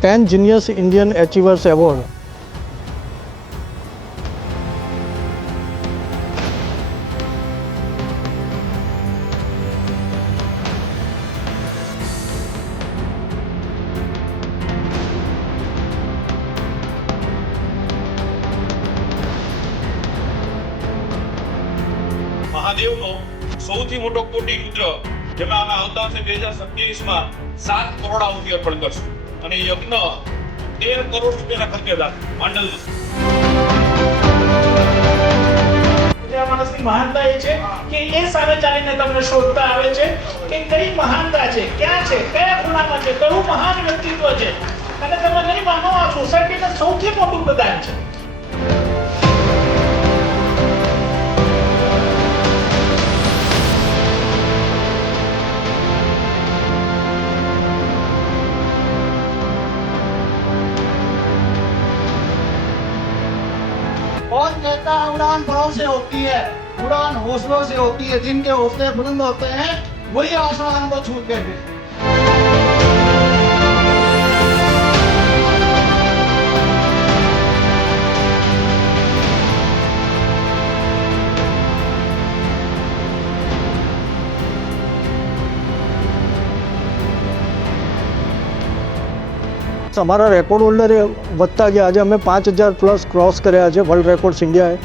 10 Genius Indian Achievers Award. મહાદેવનો સૌથી મોટો કોટી રુદ્ર જેમાં અમે આવતા વર્ષે 2027માં 7 કરોડ આહુતિ અર્પણ કરશું અને યજ્ઞ 13 કરોડ રૂપિયાના ખર્ચે થાય માંડલ માણસની મહાનતા એ છે કે એ સામે ચાલીને તમને શોધતા આવે છે કે કઈ મહાનતા છે, ક્યાં છે, કયા ખૂણામાં છે, કયું મહાન વ્યક્તિત્વ છે અને તમે નહીં માનો આ સોસાયટીનું સૌથી મોટું પ્રદાન છે. और कहता है उड़ान भाव से होती है, उड़ान हौसलों से होती है. जिनके हौसले बुलंद होते हैं वही आसमान को छूते हैं. અમારા રેકોર્ડ હોલ્ડર વધતા ગયા. આજે અમે 5000 પ્લસ ક્રોસ કર્યા છે વર્લ્ડ રેકોર્ડ્સ ઇન્ડિયાએ.